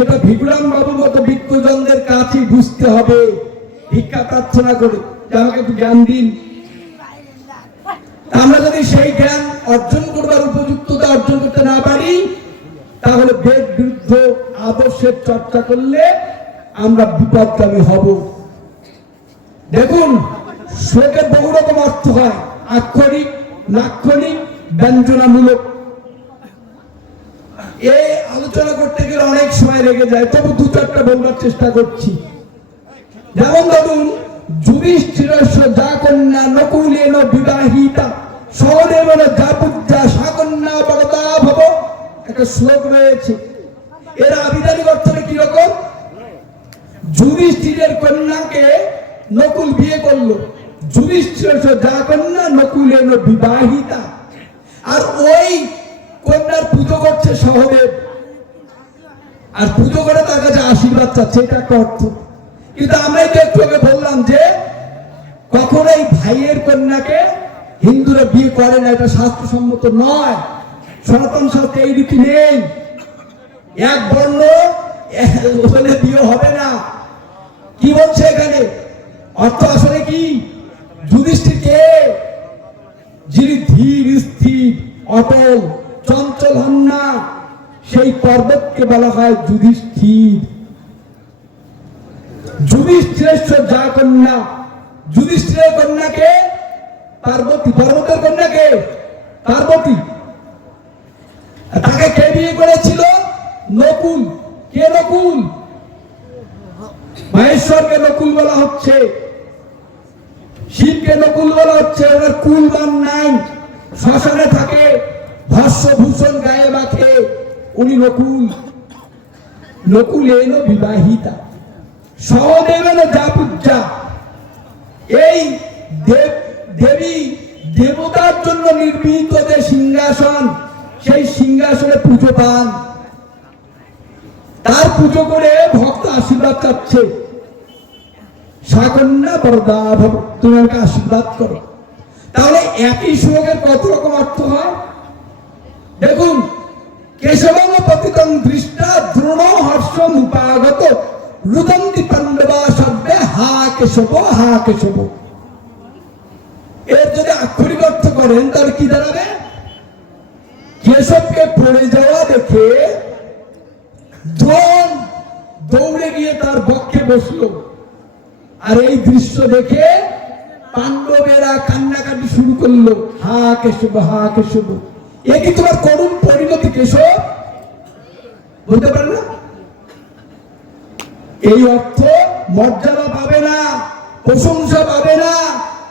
সেটা ভিগুরাম বাবুর মতো বিজ্ঞজনদের কাছেই বুঝতে হবে, ভিক্ষা প্রার্থনা করে যে আমাকে একটু জ্ঞান দিন। আমরা যদি সেই জ্ঞান অর্জন করবার উপযুক্ততা অর্জন করতে না পারি, তাহলে বেদ বিরুদ্ধ আদর্শের চর্চা করলে আমরা বিপদগামী হব। দেখুন, শ্লোকের বহু রকম অর্থ হয়, আক্ষরিক, লাক্ষণিক, ব্যঞ্জনামূলক। এই আলোচনা করতে গেলে অনেক সময় লেগে যায়, তবু দু চারটা বলবার চেষ্টা করছি। যেমন ধরুন, যুধিষ্ঠিরস্য যা কন্যা নকুলেন বিবাহিতা সহদেবেন যা পূজ্যা সা কন্যা বরদা ভব, একটা শ্লোক রয়েছে। এর আবিধানিক অর্থটা কিরকম? যুধিষ্ঠিরের কন্যাকে নকুল বিয়ে করলো, যুধিষ্ঠিরস্য যা কন্যা নকুলেন বিবাহিতা, আর ওই কন্যার পুজো করছে সহদেব, আর পুজো করে তার কাছে আশীর্বাদ চাচ্ছে, এটা একটা অর্থ। কিন্তু আমরা একটু আগে বললাম যে কখনোই ভাইয়ের কন্যাকে হিন্দুরা বিয়ে করে না, এটা শাস্ত্রসম্মত নয়। সনাতন শাস্ত্রে এই রীতি নেই। এক বর্ণ হলে বিয়ে হবে না। কি বলছে এখানে? অর্থ আসলে কি? যুধিষ্ঠির কে? যিনি ধীর স্থির অটল চঞ্চল হন না, সেই পর্বতকে বলা হয় যুধিষ্ঠির। যুধিষ্ঠিরেশ্বর যা কন্যা, যুধিষ্ঠিরের কন্যাকে পার্বতী, পর্বতের কন্যাকে পার্বতী। তাকে কে বিয়ে করেছিল? নকুল। কে নকুল? মহেশ্বরকে নকুল বলা হচ্ছে, শিবকে নকুল বলা হচ্ছে। ওনার কুলমান নাই, শ্মশানে থাকে, ভস্য ভূষণ গায়ে মাখে, উনি নকুল। নকুলেন বিবাহিতা সহদেবেন যা পূজ্যা। এই দেবী দেবতার জন্য নির্মিত যে সিংহাসন, সেই সিংহাসনে পুজো পান, তার পুজো করে ভক্ত আশীর্বাদ চাচ্ছে। সাকন্যা বরদা ভব, তুমি আমাকে আশীর্বাদ করো। তাহলে একই শ্লোকের কত রকম অর্থ হয় দেখুন। কেশবং পতিতং দৃষ্টা দ্রোণ হর্ষম উপাগত রুদন্তি পাণ্ডবা শব্দে হা কেশব হা কেশব। এর যদি আক্ষরিক অর্থ করেন তাহলে কি দাঁড়াবে? কেশবকে পড়ে যাওয়া দেখে দ্রোণ দৌড়ে গিয়ে তার বক্ষে বসলো, আর এই দৃশ্য দেখে পাণ্ডবেরা কান্নাকাটি শুরু করলো, হা কেশব হা কেশব। এ কি তোমার করুণ পরিণতি কেশব? বলতে পারে না? এই অর্থ মর্যাদা পাবে না, প্রশংসা পাবে না,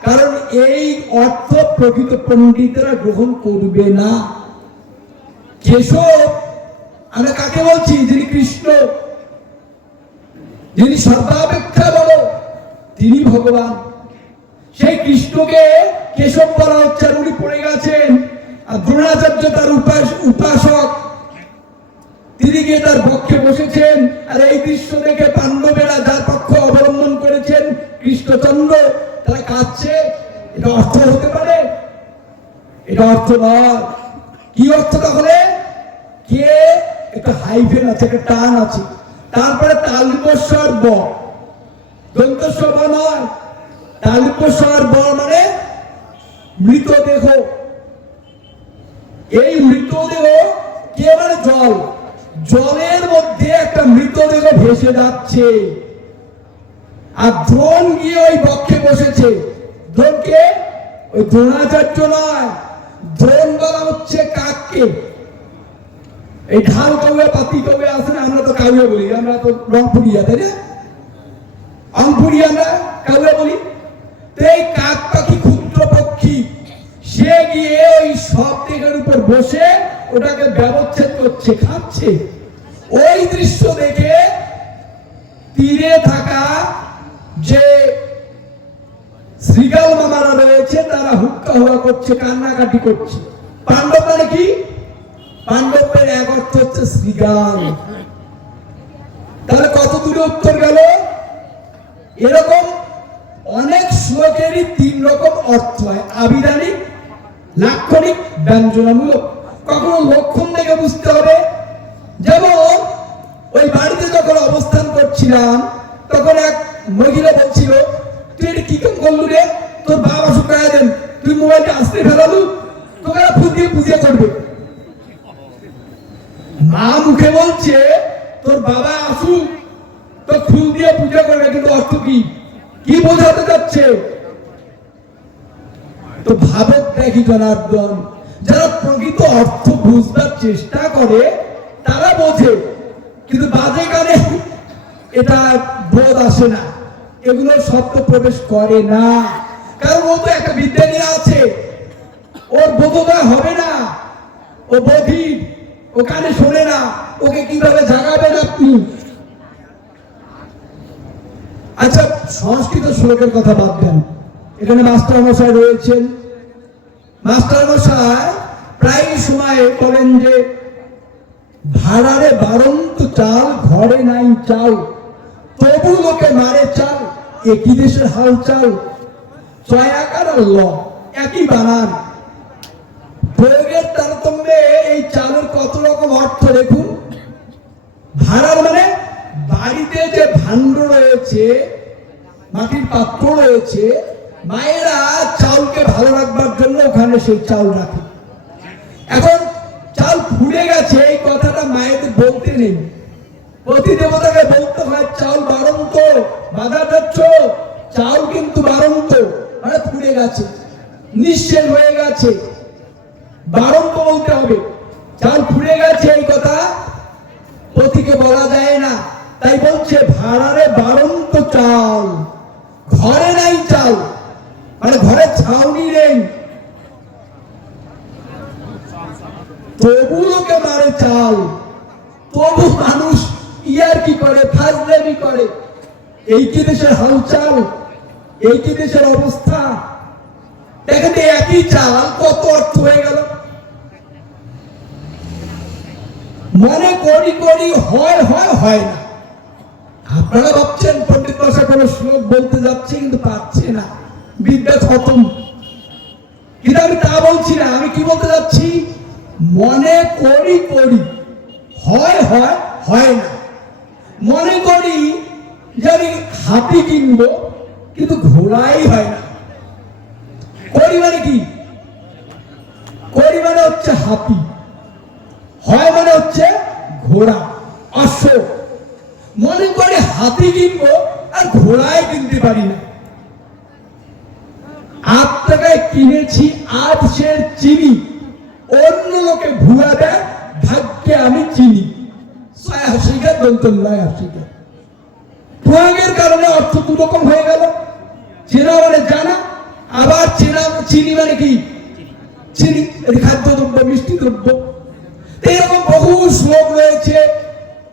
কারণ এই অর্থ প্রকৃত পণ্ডিতরা গ্রহণ করবে না। কেশব আমরা কাকে বলছি? যিনি কৃষ্ণ, যিনি সর্বাপেক্ষা বড়, তিনি ভগবান। সেই কৃষ্ণকে কেশব বলা হচ্ছে, আর উনি পড়ে গেছেন। আর দ্রোণাচার্য তার উপাসক, তিনি গিয়ে তার পক্ষে বসেছেন। আর এই দৃশ্য দেখে পাণ্ডবেরা যার পক্ষ অবলম্বন করেছেন কৃষ্ণচন্দ্র, তারা কাঁদছে। এটা অর্থ হতে পারে? এটা অর্থ নয়। কি অর্থ তাহলে? কে একটা হাইফেন আছে, একটা টান আছে, তারপরে তালব্যস্বর ব, দন্তস্বর ব নয়, তালব্যস্বর ব মানে মৃতদেহ। এই মৃতদেহ কে মানে জল, জলের মধ্যে একটা মৃতদেহ ভেসে যাচ্ছে, আর দ্রোণ গিয়ে ওই বক্ষে বসেছে। দ্রোণকে? ওই দ্রোণাচার্য নয়, দ্রোণ বলা হচ্ছে কাককে। এই ঢাল কবে পাতি কবে আসে না, আমরা তো কাউয়া বলি, আমরা তো রংপুরিয়া, তাই না? অংপুরিয়া আমরা কাউয়া বলি। তো এই কাক পাখি ক্ষুদ্র পক্ষী, সে গিয়ে ওই সব দিকের উপর বসে ওটাকে ব্যবচ্ছেদ করছে, খাচ্ছে। ওই দৃশ্য দেখে তীরে থাকা যে শ্রীগাল মামারা রয়েছে তারা হুক্কা হুয়া করছে, কান্নাকাটি করছে। পাণ্ডব মানে কি? পাণ্ডবের এক অর্থ হচ্ছে শ্রীগাল। তাহলে কত দূরে উত্তর গেল? এরকম অনেক শ্লোকেরই তিন রকম অর্থ হয়, আবিধানিক, লাক্ষণিক, ব্যঞ্জনামূলক। কখনো লক্ষণ দেখে বুঝতে হবে। যেমন ওই বাড়িতে যখন অবস্থান করছিলাম তখন এক মহিলা বলছিল, তুই এটা কি কাম করলু রে, তোর বাবা শুকায় দেন, তুই মোবাইলটা আসতে ফেলালু, তোকে ফুল দিয়ে পূজা করবে। মা মুখে বলছে তোর বাবা আসুক তো ফুল দিয়ে পূজা করবে, কিন্তু অর্থ কি, কি বোঝাতে যাচ্ছে? তো ভাবক দেখি জনার্দন, যারা প্রকৃত অর্থ বুঝবার চেষ্টা করে তারা বোঝে, কিন্তু বাজে কানে এটা বোধ আসে না, এগুলো শব্দ প্রবেশ করে না, কারণ ও তো একটা বিদ্যা নিয়ে আছে, ওর বোধোদয় হবে না, ও বধির, ও কানে শোনে না, ওকে কিভাবে জাগাবেন আপনি? আচ্ছা, সংস্কৃত শ্লোকের কথা বাদ দেন, এখানে মাস্টার মশাই রয়েছেন, মাস্টার মশাই প্রায় সময় বলেন যে ভাড়ারে বারন্ত চাল, ঘরে নাই চাল, তবু লোকে মারে চাল, একই দেশের হাল চাল, ছয়াকার ল একই বানান, প্রয়োগের তারতম্যে এই চালের কত রকম অর্থ দেখুন। ভাড়ার মানে বাড়িতে যে ভাণ্ড রয়েছে, মাটির পাত্র রয়েছে, মায়েরা চাউলকে ভালো রাখবার জন্য ওখানে সেই চাউল রাখে। এখন চাল ফুড়ে গেছে এই কথাটা মায়েদের বলতে নেই, প্রতি দেবতাকে বলতে হয় চাউল বাড়ন্ত, বাধা যাচ্ছ, চাউল কিন্তু বাড়ন্ত, মানে ফুড়ে গেছে, নিঃশেষ হয়ে গেছে, বাড়ন্ত বলতে হবে, চাল ফুড়ে গেছে এই কথা পতিকে বলা যায় না, তাই বলছে ভাড়ারে বাড়ন্ত চাল, ঘরে নাই চাল, মানে ঘরে ছাউনি নেই, তবু লোকে মারে চাল, তবু মানুষ ইয়ার কি করে, ফাজলামি করে, এই কি দেশের হালচাল, এই কি দেশের অবস্থা? দেখেন একই চাল কত অর্থ হয়ে গেল। মনে করি করি হয় হয় হয় না। আপনারা ভাবছেন পণ্ডিত মশাই কোন শ্লোক বলতে যাচ্ছে কিন্তু পাচ্ছে না, বিদ্যা খতম। কিন্তু আমি তা বলছি না, আমি কি বলতে যাচ্ছি, মনে করি করি হয় হয় হয় না। মনে করি যে আমি হাতি কিনবো কিন্তু ঘোড়াই হয় না। করি মানে কি, করি মানে হচ্ছে হাতি, হয় মানে হচ্ছে ঘোড়া, অশ্ব। মনে করে হাতি কিনবো আর ঘোড়ায় কিনতে পারি না। 8 টাকায় কিনেছি 8 সের চিনি, অন্য লোকে ভুয়া দেয়, ভাগ্যে আমি চিনি। প্রয়োগের কারণে অর্থ দুরকম হয়ে গেল। চেনা মানে জানা, আবার চেনা চিনি মানে কি, চিনি খাদ্যদ্রব্য, মিষ্টি দ্রব্য। এরকম বহু শ্লোক রয়েছে।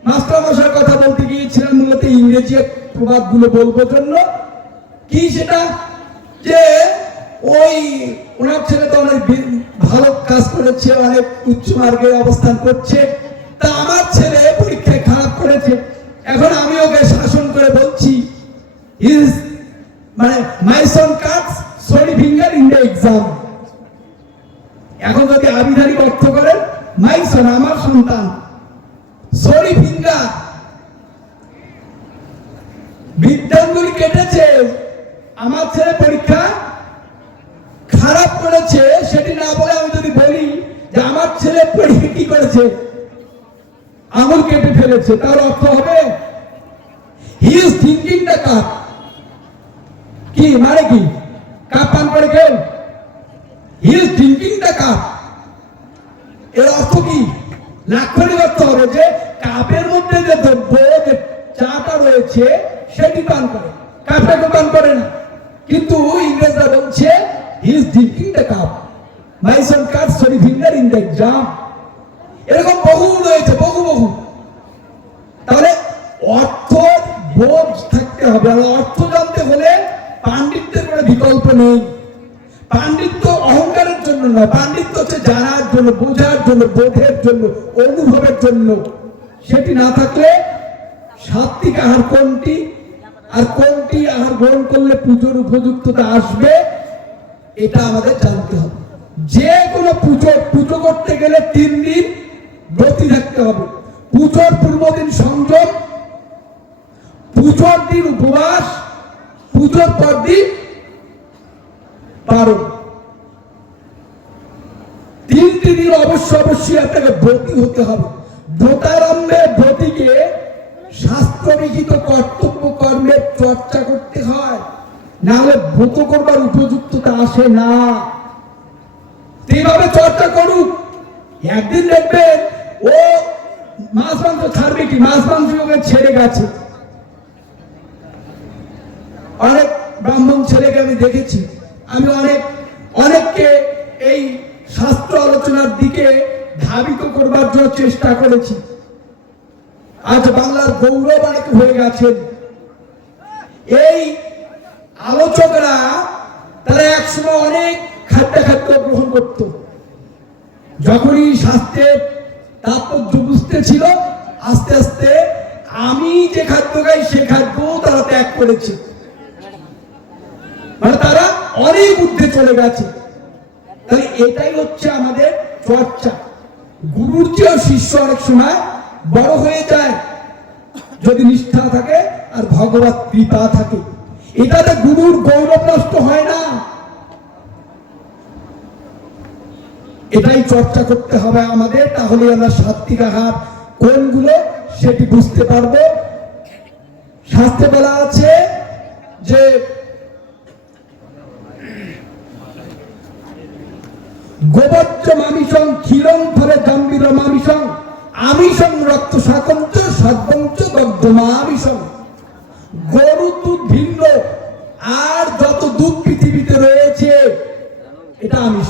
মাস্টার মশাইয়ের কথা বলতে গিয়েছিলাম মূলত ইংরেজি প্রবাদ গুলো বলবো জন্য। কি সেটা, যে ওই ওনার ছেলে তো অনেক ভালো কাজ করেছে, অনেক উচ্চ মার্গে অবস্থান করছে, তা আমার ছেলে পরীক্ষায় খারাপ করেছে, এখন আমি ওকে শাসন করে বলছি ইজ মানে my son cuts sorry finger in the exam. এখন যদি আবিধানিক অর্থ করেন, মাই সন আমার সন্তান, সরি ফিঙ্গার বিদ্যাঙ্গুলি কেটেছে, আমার ছেলে পরীক্ষা খারাপ করেছে, সেটি না বলে আমি যদি বলি যে আমার ছেলে পরীক্ষা কি করেছে, আঙুল কেটে ফেলেছে, তার অর্থ হবে he is thinking the cup. কি মানে কি, কাপ পান করে কেউ, he is thinking the cup, এর অর্থ কি, লাক্ষণিক অর্থ হবে যে কাপের মধ্যে যে দ্রব্য, যে চাটা রয়েছে সেটি পান করে, কাপটাকে পান করে না। কিন্তু ইংরেজরা বলছে he is thinking the cup, my son cuts sorry finger in the exam. এরকম বহু রয়েছে, বহু বহু। তাহলে অর্থ বোধ থাকতে হবে, আর অর্থ জানতে হলে পাণ্ডিত্যের কোনো বিকল্প নেই। পাণ্ডিত্য অহংকারের জন্য নয়, পাণ্ডিত্য হচ্ছে জানার জন্য, বোঝার জন্য, বোধের জন্য, অনুভবের জন্য। সেটি না থাকলে সাত্বিক আহার কোনটি, আর কোনটি আহার গ্রহণ করলে পুজোর উপযুক্ততা আসবে, এটা আমাদের জানতে হবে। যে কোনো পুজো করতে গেলে 3 দিন ব্রতী থাকতে হবে। পুজোর পূর্ব দিন সংযম, পুজোর দিন উপবাস, পুজোর পর দিন পারণ। 3টি দিন অবশ্যই আপনাকে ব্রতী হতে হবে। ব্রতারম্ভে ব্রতীকে শাস্ত্রবিহিত কর্তব্য কর্মের চর্চা করতে হয়, না হলে ব্রত করবার উপযুক্ততা আসে না। এইভাবে চর্চা করুক। একদিন দেখবেন ও মাছ মাংস ছাড়বে কি, মাছ মাংস ওকে ছেড়ে গেছে। অনেক ব্রাহ্মণ ছেলেকে আমি দেখেছি। আমি অনেককে এই শাস্ত্র আলোচনার দিকে ধাবিত করবার জন্য চেষ্টা করেছি। আজ বাংলার গৌরব অনেক হয়ে গেছেন এই আলোচকরা। তারা একসময় অনেক খাদ্য গ্রহণ করত, যখনই শাস্ত্রের তাৎপর্য বুঝতে ছিল আস্তে আস্তে আমি যে খাদ্য খাই সে খাদ্য তারা ত্যাগ করেছে। মানে তারা অনেক ঊর্ধ্বে চলে গেছে। তাহলে এটাই হচ্ছে আমাদের চর্চা। গুরুর চেয়েও শিষ্য অনেক সময় বড় হয়ে যায় যদি নিষ্ঠা থাকে আর ভগবত কৃপা থাকে। এটাতে গুরুর গৌরব নষ্ট হয় না। এটাই চর্চা করতে হবে আমাদের। তাহলে আমরা সাত্বিক আহার কোনগুলো সেটি বুঝতে পারবো। শাস্ত্রে বলা আছে যে গোবচ্চ মামিসং ক্ষীরং ফলে গম্ভীর মামিসং আমিষং রক্ত শাকঞ্চ সদ্বঞ্চ দগ্ধমামিষং। গরু দুধ ভিন্ন আর যত দুধ পৃথিবীতে রয়েছে এটা আমিষ।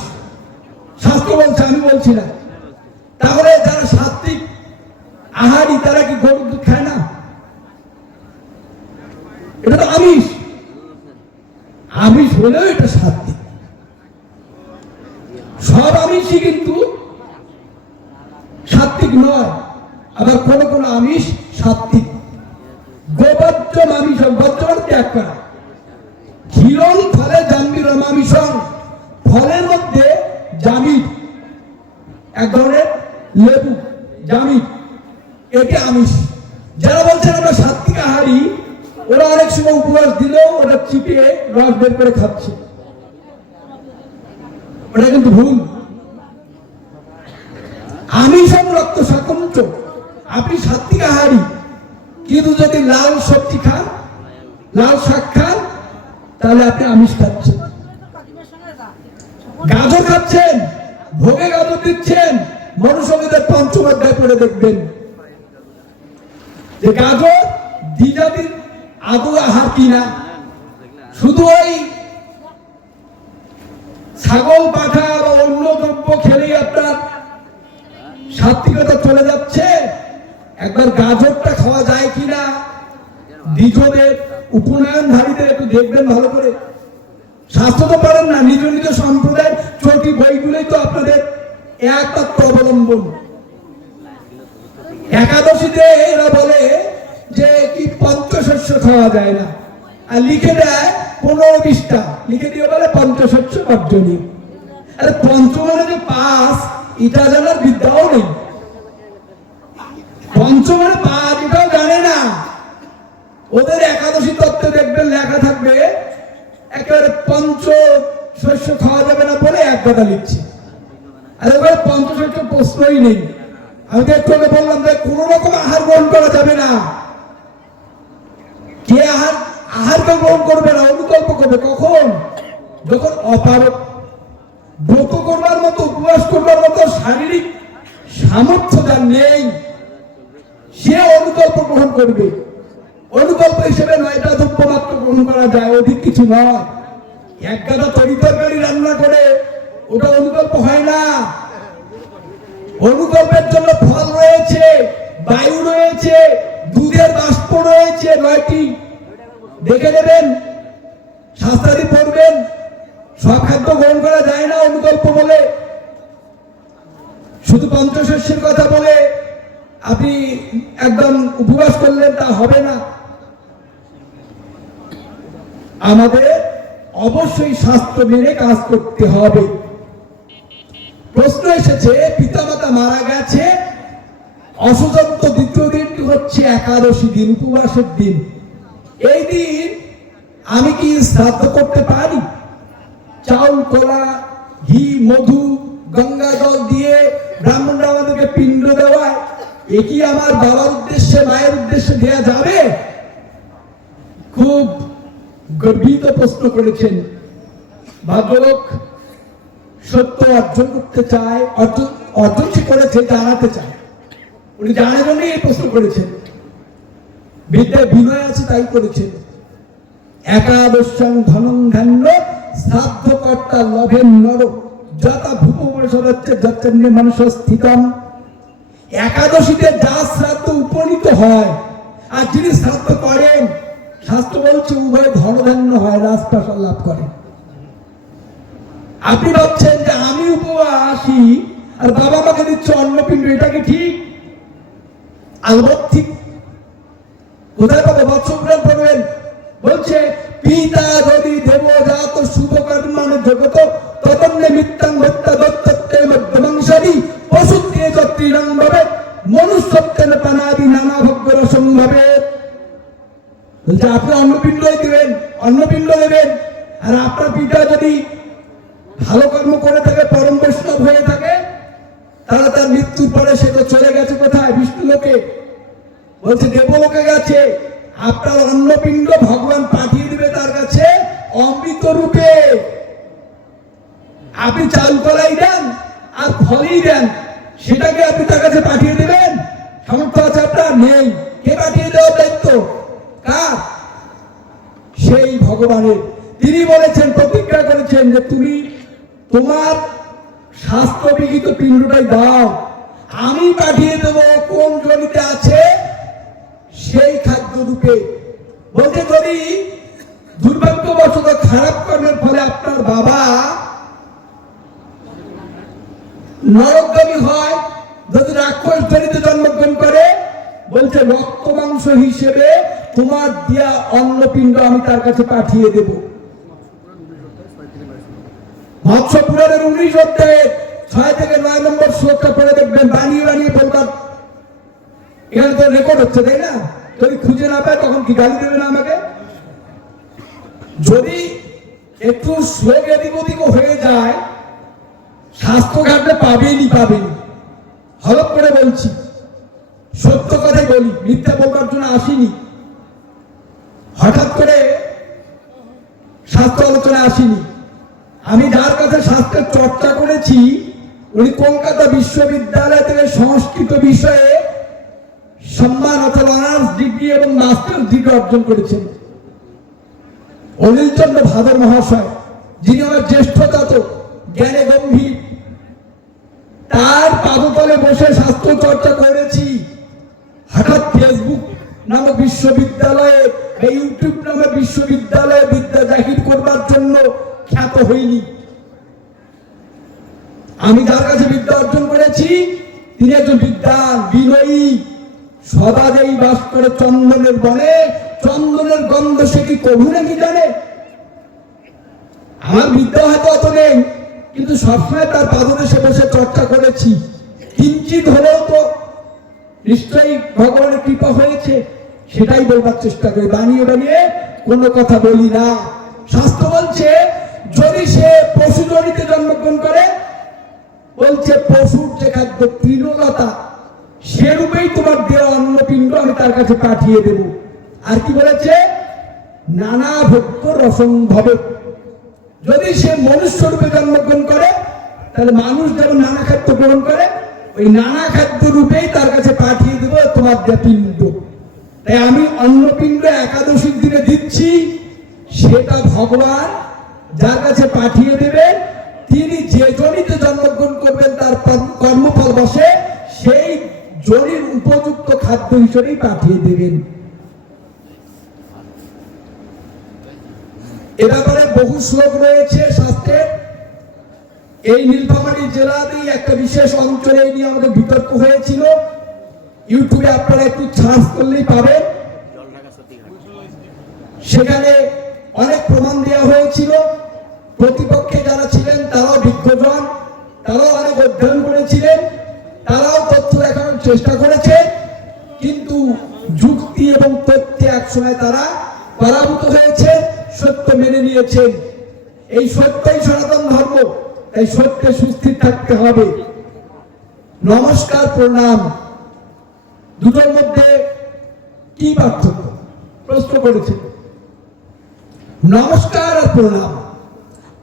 শাস্ত্র বলছে, আমি বলছি না। তাহলে যারা সাত্বিক আহারী তারা কি গরুর দুধ খায় না? এটা তো আমিষ। আমিষ হলেও এটা সাত্বিক। সব আমিষই কিন্তু সাত্বিক নয়, আবার কোন কোন আমিষ সাত্বিক। গোবচ্চ মামিষং, বর্জ্য ত্যাগ করা। ক্ষীরং ফলে জাম্বির মামিষং, ফলের মধ্যে জামির, এক ধরনের লেবু জামির, এটি আমিষ। যারা বলছেন আমরা সাত্বিক আহারী, ওরা অনেক সময় উপবাস দিলেও ওটা চিপিয়ে রস বের করে খাচ্ছে। ওটা কিন্তু ভুল। আমিষং রক্ত শাকঞ্চ, আপনি সাত্বিক আহারী কিন্তু যদি লাল সবজি খান, লাল শাক খান, তাহলে আপনি আমিষ খাচ্ছেন। গাজর খাচ্ছেন, ভোগে গাজর দিচ্ছেন, মনুসংহিতার ৫ম অধ্যায় পড়ে দেখবেন যে গাজর দ্বিজাতির আদৌ আহার কিনা। শুধু ওই ছাগল পাঠা বা অন্য দ্রব্য খেলেই আপনার সাত্বিকতা চলে যাচ্ছে। একবার গাজরটা খাওয়া যায় কিনা দ্বিজদের উপনয়নধারীদের একটু দেখবেন ভালো করে। শাস্ত্র তো পারেন না, নিজ নিজ সম্প্রদায়ের চটি বইগুলোই তো আপনাদের একমাত্র অবলম্বন। একাদশীতে এরা বলে যে কি পঞ্চশস্য খাওয়া যায় না, আর লিখে দেয় 15-20টা লিখে দিয়ে বলে পঞ্চশস্য বর্জনীয়। আরে পঞ্চমানে যে 5 এটা জানার বিদ্যাও নেই। পঞ্চমানে 5 এটাও জানে না। ওদের একাদশী তত্ত্বে দেখবেন লেখা থাকবে একেবারে পঞ্চশস্য খাওয়া যাবে না বলে এক কথা লিখছে। আর এবার পঞ্চশস্য প্রশ্নই নেই। আমি তো একটু আগে বললাম যে কোন রকম আহার গ্রহণ করা যাবে না। কে আহারকে গ্রহণ করবে না, অনুকল্প করবে কখন? যখন অপারক। ব্রত করবার মতো, উপবাস করবার মতো শারীরিক সামর্থ্য যার নেই, সে অনুকল্প গ্রহণ করবে। অনুকল্প হিসেবে 9টা দ্রব্য মাত্র গ্রহণ করা যায়, অধিক কিছু নয়। এক গাদা তরি-তরকারি রান্না করে ওটা অনুকল্প হয় না। অনুকল্পের জন্য ফল রয়েছে, বায়ু রয়েছে, দুধের বাষ্প রয়েছে 9টি। দেখে নেবেন, শাস্ত্রাদি পড়বেন। সব খাদ্য গ্রহণ করা যায় না অনুকল্প বলে। শুধু পঞ্চশস্যের কথা বলে আপনি একদম উপবাস করলেন তা হবে না। আমাদের অবশ্যই শাস্ত্র মেনে কাজ করতে হবে। প্রশ্ন এসেছে, পিতামাতা মারা গেছে, অসুজন্ত দ্বিতীয় দিনটি হচ্ছে একাদশী দিন, উপবাসের দিন। এই দিন আমি কি শ্রাদ্ধ করতে পারি? চাউল, কলা, ঘি, মধু, গঙ্গা জল দিয়ে ব্রাহ্মণরা আমাদেরকে পিণ্ড দেওয়ায় এ কি আমার বাবার উদ্দেশ্যে, মায়ের উদ্দেশ্যে দেয়া যাবে? খুব গর্বিত প্রশ্ন করেছেন। ভদ্রলোক সত্য অর্জন করতে চায়, অর্জন সে করেছে, জানাতে চায়। উনি জানার জন্যই এই প্রশ্ন করেছেন। বিদ্যায় বিনয় আছে তাই করেছেন। একাদশং ধনং ধান্য শ্রাদ্ধকর্তা লভেন নর যথা ভূপবসরচ্ছে যচ্ছন্নে মানুষ স্থিতম। একাদশীতে যা শ্রাদ্ধ উপনীত হয়, আর যিনি শ্রাদ্ধ করেন, শাস্ত্র বলছে উভয় ধনধান্য হয়, রাজপ্রাসাদ লাভ করে। আপনি ভাবছেন যে আমি উপবাসী আর বাবা মাকে দিচ্ছে অন্নপিণ্ড, এটা কি ঠিক? আলবৎ ঠিক। কোথায় পাবো? বৎসপুরাণ পড়বেন, বলছে পিতা যদি দেবজাত শুভকর্মাণ জগত তদন্নে মিথ্যাং হত্যা দত্তত্বে মধ্যমাংসাদি পশুত্বে চত্রিণাং ভাবে মনুষ্যত্বের পানাদি নানা ভোগ্য রসং ভাবে। বলছে আপনি অন্নপিণ্ডই দিবেন, অন্নপিণ্ড দেবেন, আর আপনার পিতা যদি ভালো কর্ম করে থাকে, পরম বৈষ্ণব হয়ে থাকে, তাহলে তার মৃত্যুর পরে সে তো চলে গেছে কোথায়? বিষ্ণু লোকে। বলছে দেবলোকে গেছে। আপনার অন্নপিণ্ড ভগবান পাঠিয়ে দিবে তার কাছে অমৃত রূপে। আপনি চাল কলাই দেন আর ফলই দেন, সেটাকে আপনি তার কাছে পাঠিয়ে দেবেন? সামর্থ্য আছে আপনার? নেই। কে পাঠিয়ে দেওয়ার দায়িত্ব কার? সেই ভগবানের। তিনি বলেছেন, প্রতিজ্ঞা করেছেন যে তুমি তোমার শাস্ত্রবিহিত পিণ্ডটাই দাও, আমি পাঠিয়ে দেবো কোন জনিতে আছে সেই খাদ্য রূপে। বলতে যদি দুর্ভাগ্যবশত খারাপ কর্মের ফলে আপনার বাবা নরকগামী হয়, যদি রাক্ষস জনিতে জন্মগ্রহণ করে, বলছে রক্ত মাংস হিসেবে তোমার দিয়া অন্নপিণ্ড আমি তার কাছে পাঠিয়ে দেব। মৎস্য পুরাণের 19 অধ্যায়ে 6 থেকে 9 নম্বর শ্লোকটা পড়ে দেখবেন। বানিয়ে বানিয়ে বলবার, এখানে তো রেকর্ড হচ্ছে, তাই না? যদি খুঁজে না পায় তখন কি গালি দেবে না আমাকে? যদি একটু শ্লোক এদিক ওদিক হয়ে যায়, স্বাস্থ্য ঘাটলে পাবেনই। হলপ করে বলছি, সত্য কথাই বলি, মিথ্যা বলবার জন্য আসিনি। হঠাৎ করে স্বাস্থ্য আলোচনা আসিনি। আমি যার কাছে স্বাস্থ্যের চর্চা করেছি, উনি কলকাতা বিশ্ববিদ্যালয় থেকে সংস্কৃত বিষয়ে সম্মান অথবা অনার্স ডিগ্রি এবং মাস্টার্স ডিগ্রি অর্জন করেছেন। অনিল চন্দ্র ভাদর মহাশয়, যিনি আমার জ্যেষ্ঠতাত, জ্ঞানে গম্ভীর, তার পাদতলে বসে স্বাস্থ্য চর্চা করেছি। হঠাৎ ফেসবুক নামক বিশ্ববিদ্যালয়ে, ইউটিউব নামক বিশ্ববিদ্যালয়ে বিদ্যা জাহির করবার জন্য খ্যাত হইনি। আমি যার কাছে বিদ্যা অর্জন করেছি, তিনি একজন বিদ্বান, বিনয়ী, সদা যেই বাস করে চন্দনের বনে, চন্দনের গন্ধ সে কি কভু নাকি জানে? আমার বিদ্যা হয়তো অত নেই, কিন্তু সবসময় তার পাদদেশে বসে চর্চা করেছি। কিঞ্চিত হলেও তো নিশ্চয়ই ভগবানের কৃপা হয়েছে, সেটাই বলবার চেষ্টা করি। বানিয়ে বানিয়ে কোনো কথা বলি না। শাস্ত্র বলছে যদি সে পশু জনিতে জন্মগ্রহণ করে, বলছে পশুর যে খাদ্য তৃণলতা, সেরূপেই তোমার দেওয়া অন্নপিণ্ড আমি তার কাছে পাঠিয়ে দেব। আর কি বলেছে? নানা ভোগ্য রসম্ভবে। যদি সে মনুষ্য রূপে জন্মগ্রহণ করে, তাহলে মানুষ যেমন নানা খাদ্য গ্রহণ করে, ওই নানা খাদ্য রূপেই তার কাছে পাঠিয়ে দেব তোমার দেয়া পিণ্ড। তাই আমি অন্নপিণ্ড একাদশীর দিনে দিচ্ছি, সেটা ভগবান যার কাছে পাঠিয়ে দেবেন, তিনি যে জনিতে জন্মগ্রহণ করবেন তার কর্মফল বসে সেই জনির উপযুক্ত খাদ্য হিসেবেই পাঠিয়ে দেবেন। এ ব্যাপারে বহু শ্লোক রয়েছে শাস্ত্রের। এই নীলফামারী জেলাতেই একটা বিশেষ অঞ্চলে নিয়ে আমাদের বিতর্ক হয়েছিল। ইউটিউবে আপনারা একটু সার্চ করলেই পাবেন। সেখানে অনেক প্রমাণ দেওয়া হয়েছিল। প্রতিপক্ষে যারা ছিলেন তারাও বিজ্ঞজন, তারাও অনেক অধ্যয়ন করেছিলেন, তারাও তথ্য দেখানোর চেষ্টা করেছে, কিন্তু যুক্তি এবং তথ্যে একসময় তারা পরাভূত হয়েছে, সত্য মেনে নিয়েছেন। এই সত্যই সনাতন ধর্ম, তাই সত্যে সুস্থির থাকতে হবে। নমস্কার প্রণাম দুটোর মধ্যে কি পার্থক্য প্রশ্ন করেছে। নমস্কার আর প্রণাম,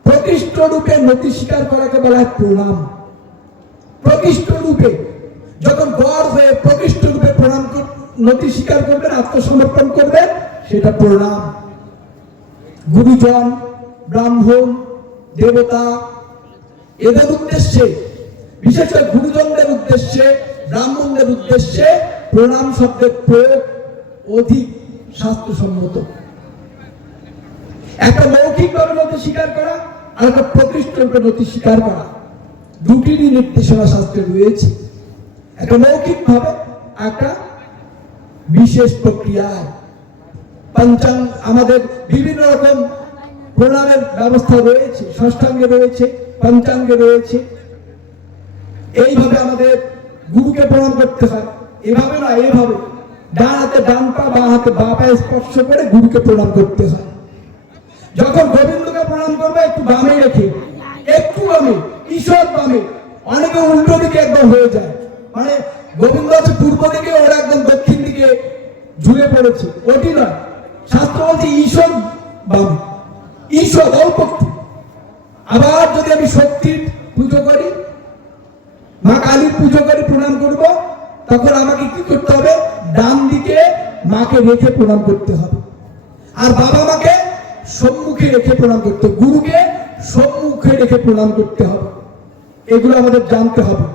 প্রকৃষ্ট রূপে নতি স্বীকার করাকে বলা হয় প্রণাম। প্রকৃষ্ট রূপে যখন গড় হয়ে প্রকৃষ্ট রূপে প্রণাম নতি স্বীকার করবেন, আত্মসমর্পণ করবেন, সেটা প্রণাম। গুরুজন, ব্রাহ্মণ, দেবতা এদের উদ্দেশ্যে, বিশেষ করে গুরুজনদের উদ্দেশ্যে, ব্রাহ্মণদের উদ্দেশ্যে প্রণাম শব্দের প্রয়োগ অধিক শাস্ত্রসম্মত। একটা মৌখিকভাবে নতি স্বীকার করা আর একটা প্রকৃষ্ট রূপে নতি স্বীকার করা, দুটিরই নির্দেশনা শাস্ত্রে রয়েছে। একটা মৌখিকভাবে, একটা বিশেষ প্রক্রিয়ায়। পঞ্চাঙ্গ, আমাদের বিভিন্ন রকম প্রণামের ব্যবস্থা রয়েছে, ষষ্ঠাঙ্গে রয়েছে, পঞ্চাঙ্গে রয়েছে। এইভাবে আমাদের গুরুকে প্রণাম করতে হয়, এভাবে না, এভাবে ডান হাতে ডান পা, বাঁ হাতে বাঁ পায়ে স্পর্শ করে গুরুকে প্রণাম করতে হয়। যখন গোবিন্দকে প্রণাম করবে একটু বামে রেখে, একটু বামে, ঈশ্বর বামে। অনেকে উল্টো দিকে একদম হয়ে যায়, মানে গোবিন্দ আছে পূর্ব দিকে, ওরা একদম দক্ষিণ দিকে ঝুলে পড়েছে, ওটি নয়। শাস্ত্র বলছে ঈশ্বর বামে, ঈশ্বর অল্প। আবার যদি আমি শক্তির পুজো করি, মা কালীর পুজো করি, প্রণাম করব, তখন আমাকে কি করতে হবে? ডান দিকে মাকে রেখে প্রণাম করতে হবে, আর বাবা মাকে সম্মুখে রেখে প্রণাম করতে, গুরুকে সম্মুখে রেখে প্রণাম করতে হবে। এগুলো আমাদের জানতে হবে।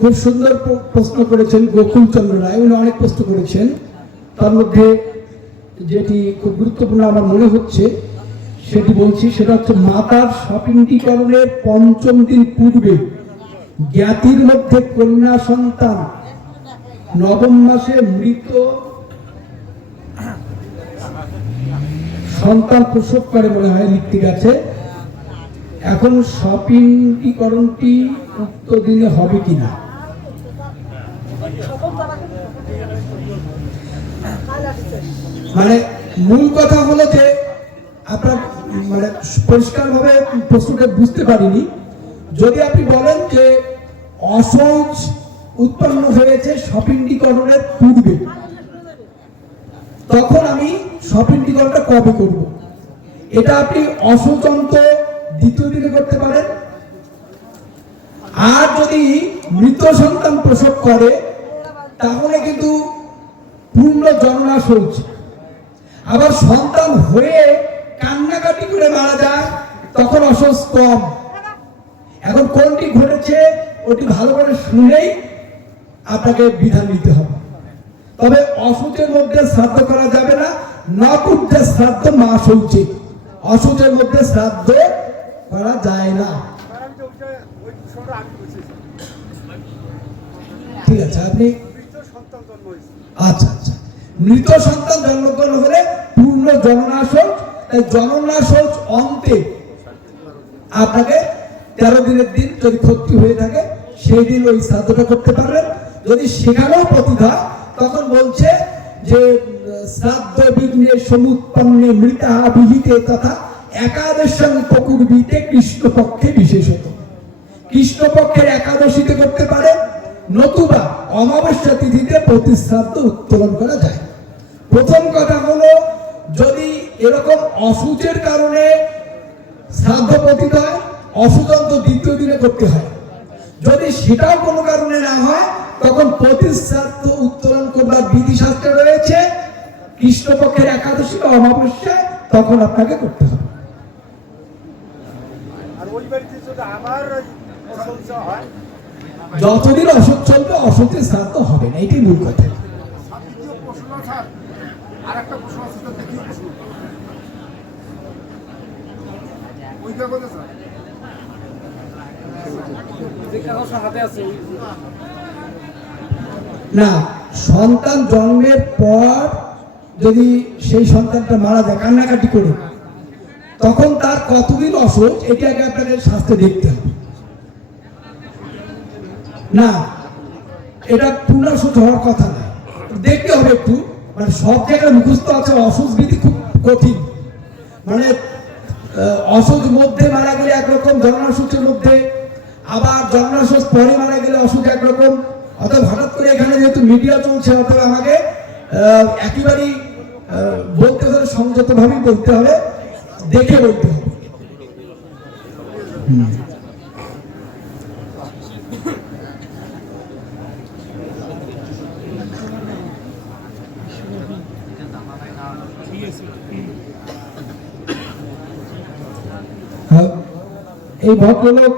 খুব সুন্দর প্রশ্ন করেছেন গোকুল চন্দ্র রায়, উনি অনেক প্রশ্ন করেছেন। তার মধ্যে যেটি খুব গুরুত্বপূর্ণ আমার মনে হচ্ছে সেটি বলছি, সেটা হচ্ছে মাতার স্বপিণ্ডীকরণের ৫ম দিন পূর্বে জ্ঞাতির মধ্যে কন্যা সন্তান ৯ম মাসে মৃত সন্তান প্রসব করে মনে হয়, লিখতে গেছে। এখন স্বপিণ্ডীকরণটি উক্ত দিনে হবে কিনা? মানে মূল কথা হলো যে আপনার মানে পরিষ্কারভাবে প্রশ্নটা বুঝতে পারিনি। যদি আপনি বলেন যে অশৌচ উৎপন্ন হয়েছে স্বপিণ্ডীকরণের পূর্বে, তখন আমি স্বপিণ্ডীকরণটা কবে করব? এটা আপনি অশৌচন্ত দ্বিতীয় দিনে করতে পারেন। আর যদি মৃত সন্তান প্রসব করে তাহলে কিন্তু পূর্ণ জননা শৌচ। আবার সন্তান হয়ে কান্নাকাটি করে মারা যায়, তখন অশৌচ কম। এখন কোনটি ঘটেছে ওটি ভালো করে শুনেই আপনাকে বিধান নিতে হবে। তবে অশৌচের মধ্যে শ্রাদ্ধ করা যাবে না, নকুর্যে শ্রাদ্ধ মা শৌচে, অশৌচের মধ্যে শ্রাদ্ধ করা যায় না। ঠিক আছে, আপনি আচ্ছা আচ্ছা, মৃত সন্তান জন্মগ্রহণ হলে পূর্ণ জননা শৌচ, তাই জননা শৌচ অন্তে আপনাকে 13 দিনের দিন যদি ক্ষতি হয়ে থাকে সেই দিন ওই শ্রাদ্ধটা করতে পারবেন। যদি সেখানেও পতিত হয় তখন বলছে যে শ্রাদ্ধ বিঘ্নে সমুৎপন্নে মৃতা বিহিতে তথা একাদশং পকুর্বিতে কৃষ্ণপক্ষে বিশেষত। কৃষ্ণপক্ষের একাদশীতে করতে পারে, নতুবা অমাবস্যা তিথিতে প্রতিশ্রাদ্ধ উত্তোলন করা যায়। প্রথম কথা হলো, যদি এরকম অসুচের কারণে শ্রাদ্ধ পতিত হয়, অসুচন্ত দ্বিতীয় দিনে করতে হয়। যদি সেটাও কোনো কারণে না হয়, তখন প্রতিশ্রাদ্ধ উত্তোলন করবার বিধি শাস্ত্রে রয়েছে, কৃষ্ণপক্ষের একাদশী বা অমাবস্যায় তখন আপনাকে করতে হবে। যতদিন অসুখ চলবে অসুখের শ্রাদ্ধ হবে না, এটাই মূল কথা। না, সন্তান জন্মের পর যদি সেই সন্তানটা মারা যায় কান্নাকাটি করে, তখন তার কতদিন অসুখ এটা আগে আপনাদের শাস্ত্রে দেখতে হবে। না, এটা পূর্ণাসুখ হওয়ার কথা না, দেখতে হবে একটু। মানে সব জায়গায় মুখস্থ আছে অসুখ বিধি খুব কঠিন। মানে অসুখ মধ্যে মারা গেলে একরকম, জন্মাসুখের মধ্যে আবার জন্মাসুখ পরে মারা গেলে অসুখ একরকম। অর্থাৎ হঠাৎ করে এখানে যেহেতু মিডিয়া চলছে, অর্থাৎ আমাকে একেবারেই বলতে হলে সংযতভাবেই বলতে হবে, দেখে বলতে হবে। এই ভদ্রলোক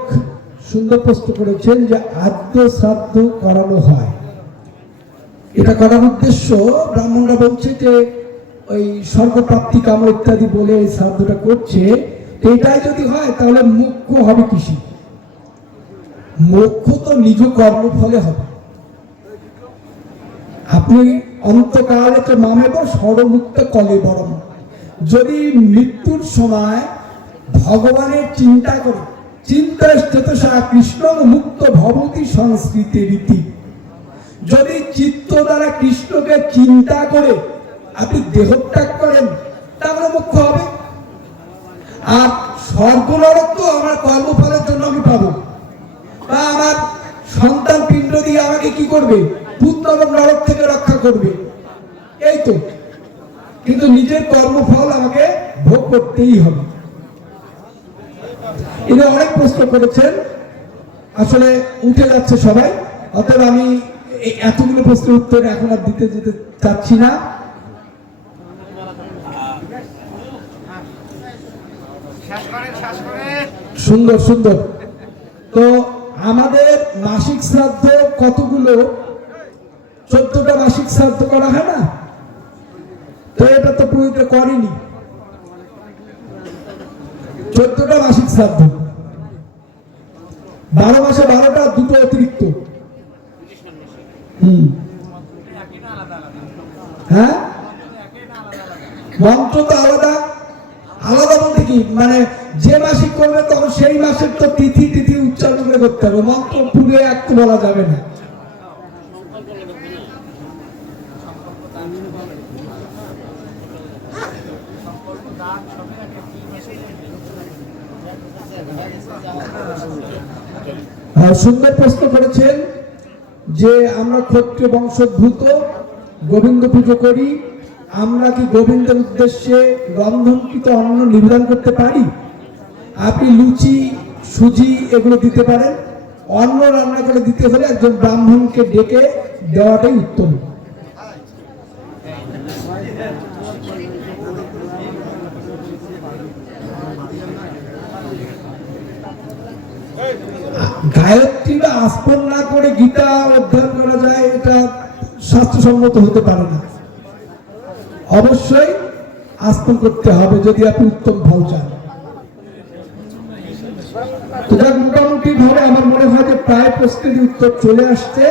সুন্দর প্রশ্ন করেছেন যে আদ্য শ্রাদ্ধ করানো হয়, এটা করার উদ্দেশ্য ব্রাহ্মণরা বলছে যে ওই স্বর্গপ্রাপ্তি কাম ইত্যাদি বলে এই শ্রাদ্ধটা করছে। এটাই যদি হয় তাহলে মুখ্য হবে কৃষি, মুখ্য তো নিজ কর্মফলে হবে। আপনি অন্তকালে তো মামেব সর্বমুক্ত কলে বরম, যদি মৃত্যুর সময় ভগবানের চিন্তা করে, চিন্তা কৃষ্ণ মুক্ত ভবতি সংস্কৃতি রীতি, যদি চিত্ত দ্বারা কৃষ্ণকে চিন্তা করে আপনি দেহত্যাগ করেন তাহলে মুখ্য হবে। আর স্বর্গ নরক তো আমার কর্মফলের জন্য আমি পাবো, বা আমার সন্তান পিণ্ড দিয়ে আমাকে কি করবে, পুত্র নরক থেকে রক্ষা করবে, এই তো। কিন্তু নিজের কর্মফল আমাকে ভোগ করতেই হবে। এটা অনেক প্রশ্ন করেছেন, আসলে উঠে যাচ্ছে সবাই, অতএব আমি এতগুলো প্রশ্নের উত্তর এখন আর দিতে যেতে চাচ্ছি না। সুন্দর সুন্দর। তো আমাদের মাসিক শ্রাদ্ধ কতগুলো, 14টা মাসিক শ্রাদ্ধ করা হয় না? তো এটা তো পুরোটা করেনি, 14টা মাসিক শ্রাদ্ধ, 12 মাসে 12টা, দুটো অতিরিক্ত। হ্যাঁ, মন্ত্র তো আলাদা। আলাদা বলতে কি, মানে যে মাসিক করবে তখন সেই মাসের তো তিথি তিথি উচ্চারণ করে করতে হবে, মন্ত্র পুরো এক তো বলা যাবে না। সুন্দর প্রশ্ন করেছেন যে আমরা ক্ষত্রিয় বংশোদ্ভূত, গোবিন্দ পুজো করি, আমরা কি গোবিন্দের উদ্দেশ্যে রন্ধনকৃত অন্ন নিবেদন করতে পারি? আপনি লুচি সুজি এগুলো দিতে পারেন, অন্ন রান্না করে দিতে হলে একজন ব্রাহ্মণকে ডেকে দেওয়াটাই উত্তম। গায়ত্রী বা আস্পন না করে গীতা অধ্যয়ন করা যায়, এটা স্বাস্থ্যসম্মত হতে পারে না। অবশ্যই আস্পন করতে হবে যদি আপনি উত্তম ফল চান। মোটামুটি ভাবে আমার মনে হয় যে প্রায় প্রশ্নের উত্তর চলে আসছে।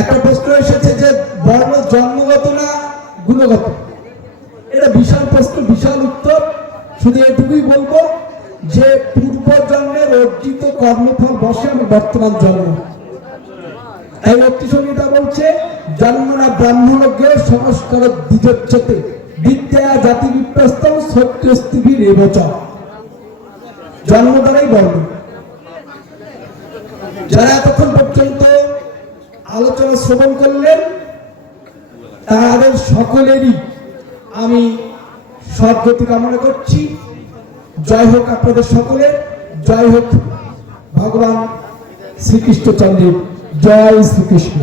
একটা প্রশ্ন এসেছে যে বর্ণ জন্মগত না গুণগত, এটা বিশাল প্রশ্ন, বিশাল উত্তর। শুধু এটুকুই বলবো যে পূর্ব জন্মের অর্জিত কর্মফল বসে আমি বর্তমান জন্ম। এই অতিশঙ্গীটা বলছে জন্মনা ব্রাহ্মণজ্ঞ সংস্কার দ্বিজোচ্যতে বিদ্যা জাতি বিপ্রস্তম সত্যস্তিভি রেবচ, জন্ম দ্বারাই বর্ণ। যারা এতক্ষণ পর্যন্ত আলোচনা শ্রবণ করলেন তাদের সকলেরই আমি সদ্গতি কামনা করছি। জয় হোক আপনাদের সকলের, জয় হোক ভগবান শ্রীকৃষ্ণচন্দ্রের, জয় শ্রীকৃষ্ণ।